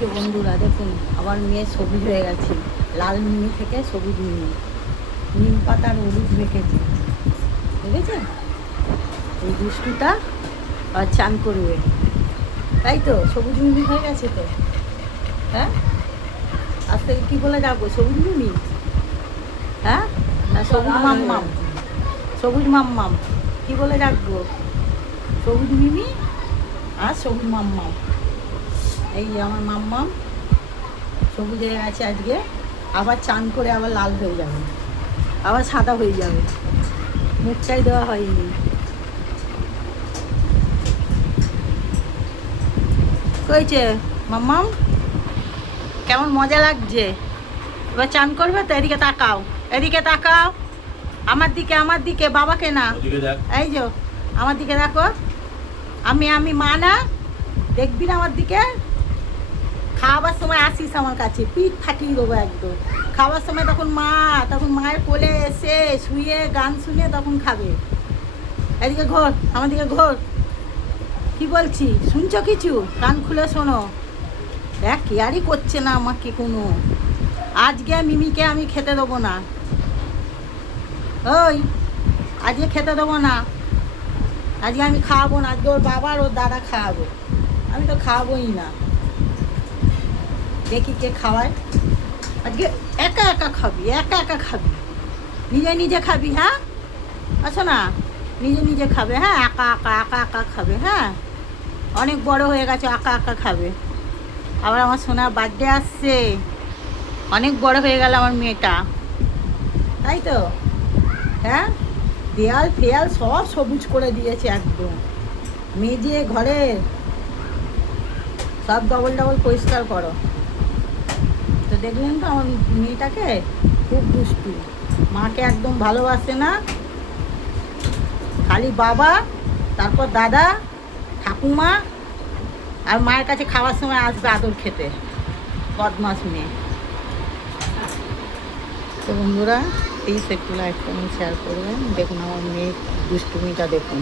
যে বন্ধুরা দেখুন আমার মেয়ে সবুজ হয়ে গেছে। লাল মিনি থেকে সবুজ মিনি নিম পাতার হলুদ মেখেছে। ঠিক আছে এই দুষ্টুটা আর চান করবে। তাই তো? সবুজ মিনি হয়ে গেছে তো? হ্যাঁ? আজ থেকে কী বলে ডাকবো? সবুজ মিনি হ্যাঁ? না সবুজ মাম্মাম। সবুজ মাম্মাম। কী বলে ডাকবো? সবুজ মিমি আর সবুজ মাম্মাম। এই যে আমার মাম্মাম সবুজ হয়ে গেছে আজকে। আবার চান করে আবার লাল হয়ে যাবে। আবার সাদা হয়ে যাবে। মুখটাই দেওয়া হয়নি। কইছে মাম্মাম কেমন মজা লাগছে? এবার চান করবে তো এদিকে তাকাও। এদিকে তাকাও। আমার দিকে আমার দিকে বাবাকে না। এই যে আমার দিকে দেখো। আমি আমি মা না। দেখবি না আমার দিকে? খাওয়াবার সময় আসিস আমার কাছে, পিঠ ফাটিয়ে দেবো একদম। খাওয়ার সময় তখন মা, তখন মায়ের কোলে এসে শুয়ে গান শুনে তখন খাবে। এদিকে ঘোর, আমার দিকে ঘোর। কি বলছি? শুনছো কিছু? কান খুলে শোনো। দেখ, কেয়ারই করছে না আমাকে কোনো। আজকে মিমিকে আমি খেতে দেবো না। ওই, আজকে খেতে দেবো না। আজকে আমি খাওয়াবো না, আজকে ওর বাবার ওর দাদা খাওয়াবো। আমি তো খাওয়াবোই না। দেখি কে খাওয়ায়। আজকে একা একা খাবি, একা একা খাবি। নিজে নিজে খাবি হ্যাঁ? আছো না, নিজে নিজে খাবে হ্যাঁ? একা একা একা একা খাবে হ্যাঁ? অনেক বড় হয়ে গেছে, একা একা খাবে। আবার আমার সোনার বার্থডে আসছে। অনেক বড় হয়ে গেল আমার মেয়েটা। তাই তো? হ্যাঁ? দেয়াল ফেয়াল সব সবুজ করে দিয়েছে একদম। মেজে ঘরে। সব ডবল ডবল পরিষ্কার করো। তো দেখলেন তো আমার মেয়েটাকে খুব দুষ্টু। মাকে একদম ভালোবাসে না। খালি বাবা, তারপর দাদা, ঠাকুমা আর মায়ের কাছে খাওয়ার সময় আসবে আদর খেতে। বদমাস মেয়ে। তো বন্ধুরা প্লিজ একটু লাইক শেয়ার করবেন। দেখুন আমার মেয়ে দুষ্টুমিটা দেখুন।